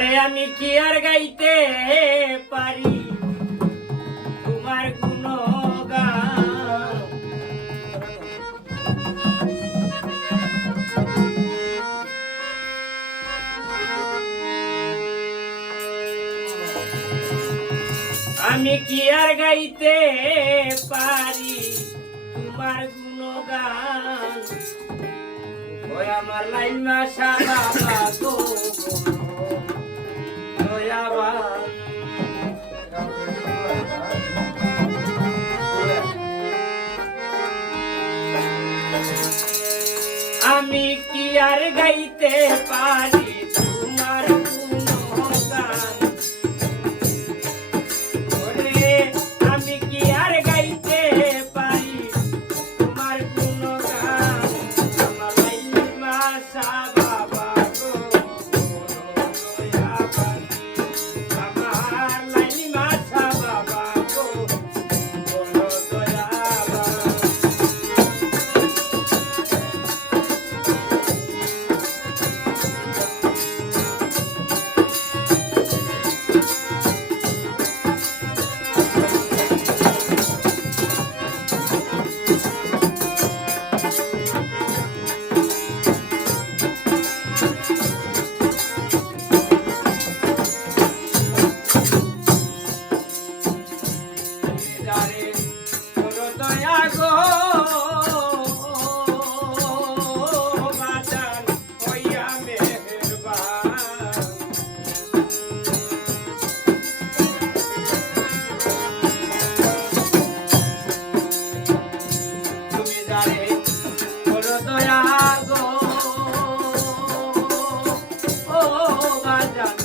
ওরে আমি কি আর গাইতে পারি তোমার গুণগান। আমি কি আর গাইতে পারি তোমার গুণগান। ওই আমার লাইন মাসা বাবা গো দয়াবান। আমি কি আর গাইতে পারি তোমার গুণগান। ওরে আমি কি আর গাইতে পারি তোমার গুণগান। আমার লাইন মাসা বাবা গো দয়াবান। আমার লাইন মাসা বাবা গো দয়াবান। দয়া গো বাজান হইয়া মেহেরবান। তুমি যারে করো দয়া গো ও বাজান